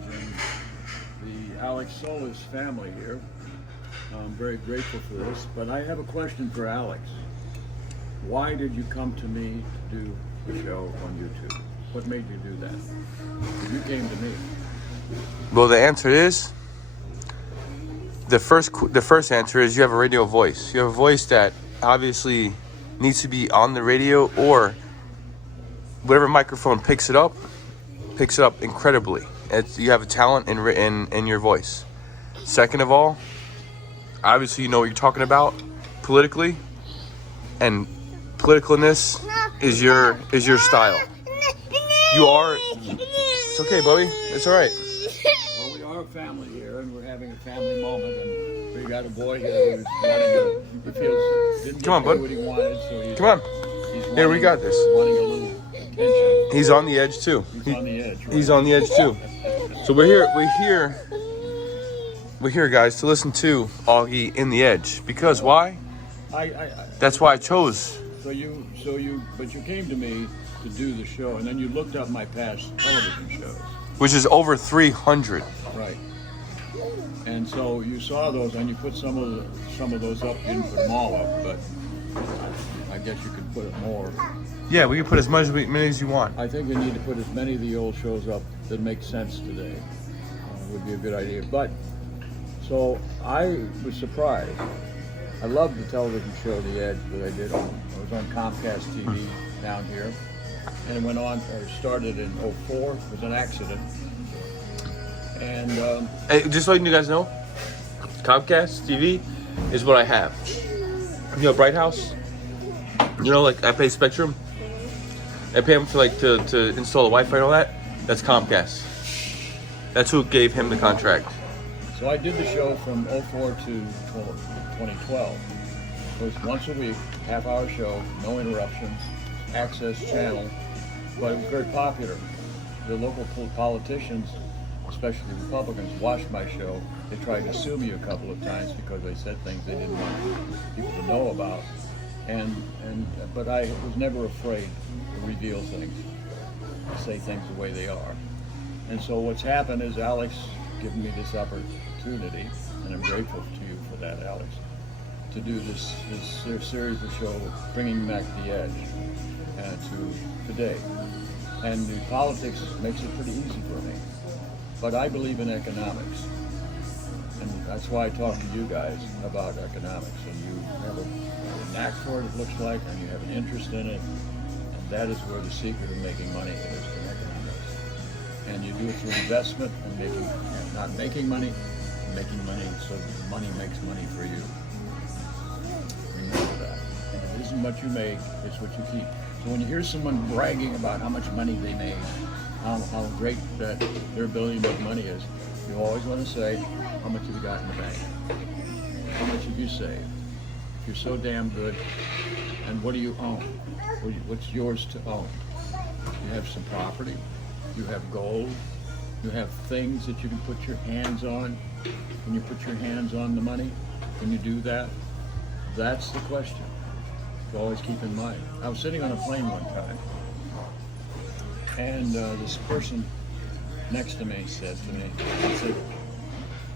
television, the Alex Solis family here. I'm very grateful for this, but I have a question for Alex. Why did you come to me to do the show on YouTube? What made you do that? You came to me. Well, the answer is, the first answer is you have a radio voice. You have a voice that obviously needs to be on the radio, or whatever microphone picks it up incredibly. You have a talent in your voice. Second of all, obviously you know what you're talking about politically, and politicalness is your style. You are. It's okay, Bobby. It's all right. Well, we are a family here, and we're having a family moment, and we got a boy here who's wanting to. Didn't Come on, bud. what he wanted, so he's, Come on. Here, we got this. Wanting a little attention. He's on the edge too. He's on the edge. Right? He's on the edge too. So we're here, guys, to listen to Augie in the Edge. Because why? That's why I chose. But you came to me to do the show, and then you looked up my past television shows, Which is over 300. right? And so you saw those, and you put some of those up. You didn't put them all up, but I guess you could put more. Yeah, we can put as many as you want. I think we need to put as many of the old shows up that make sense today. Would be a good idea. But so I was surprised. I loved the television show The Edge that I did. I was on Comcast TV down here, and it went on. Or started in '04. It was an accident. And Hey, just letting you guys know, Comcast TV is what I have. You know, Bright House. You know, like I pay Spectrum. I pay him for to install the Wi-Fi and all that. That's Comcast. That's who gave him the contract. so I did the show from '04 to 2012. It was once a week, half-hour show, no interruptions, access channel, but it was very popular. The local politicians, especially Republicans, watched my show. They tried to sue me a couple of times because I said things they didn't want people to know about. But I was never afraid to reveal things, to say things the way they are. And so what's happened is Alex given me this opportunity, and I'm grateful to you for that, Alex, to do this series of show, bringing back the edge to today. And the politics makes it pretty easy for me. But I believe in economics. And that's why I talk to you guys about economics. And you have a knack for it looks like, and you have an interest in it. And that is where the secret of making money is in economics. And you do it through investment and not making money so the money makes money for you. Remember that. And it isn't what you make, it's what you keep. So when you hear someone bragging about how much money they made, how great that their ability to make money is, you always want to say, how much have you got in the bank? How much have you saved? You're so damn good. And what do you own? What's yours to own? You have some property. You have gold. You have things that you can put your hands on. Can you put your hands on the money? Can you do that? That's the question to always keep in mind. I was sitting on a plane one time, and this person next to me said to me,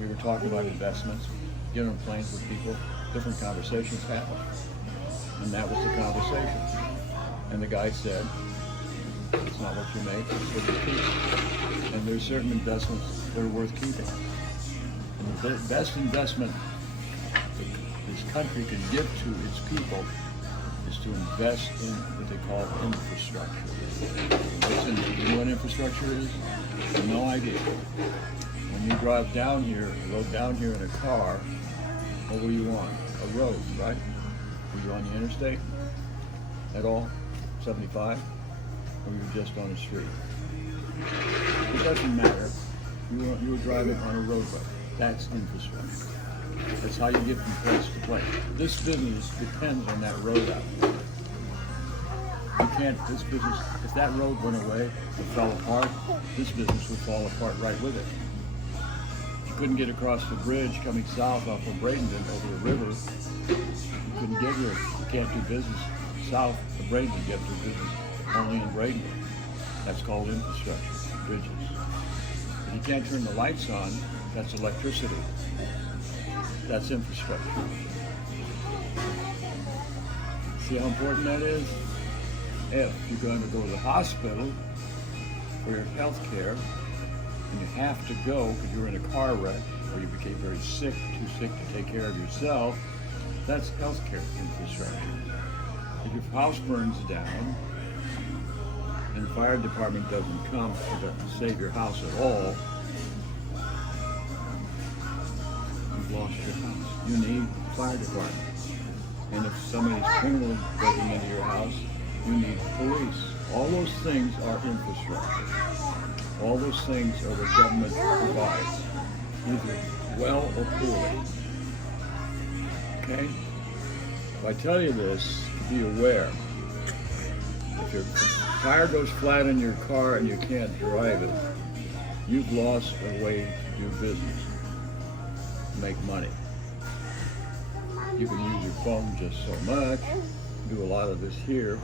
we were talking about investments, getting on planes with people, different conversations happen. And that was the conversation. And the guy said, it's not what you make, it's what you keep. And there's certain investments that are worth keeping. And the best investment this country can give to its people is to invest in what they call infrastructure. You know what infrastructure is? I have no idea. When you drive down here, rode down here in a car, what were you on? A road, right? Were you on the interstate at all? 75? Or were you just on the street? It doesn't matter. You were driving on a roadway. That's infrastructure. That's how you get from place to place. This business depends on that road out there. This business, if that road went away, it fell apart, this business would fall apart right with it. If you couldn't get across the bridge coming south off of Bradenton over the river, you couldn't get here. You can't do business south of Bradenton, you have to do business only in Bradenton. That's called infrastructure, bridges. You can't turn the lights on, that's electricity. That's infrastructure. See how important that is? If you're going to go to the hospital for your health care, and you have to go because you're in a car wreck, or you became very sick, too sick to take care of yourself, that's healthcare infrastructure. If your house burns down and the fire department doesn't come to save your house at all, you've lost your house. You need fire department. And if somebody's criminally breaking into your house, you need police. All those things are infrastructure. All those things are what government provides, either well or poorly. Okay? If I tell you this, be aware. If your tire goes flat in your car and you can't drive it, you've lost a way to do business, make money. You can use your phone just so much, do a lot of this here,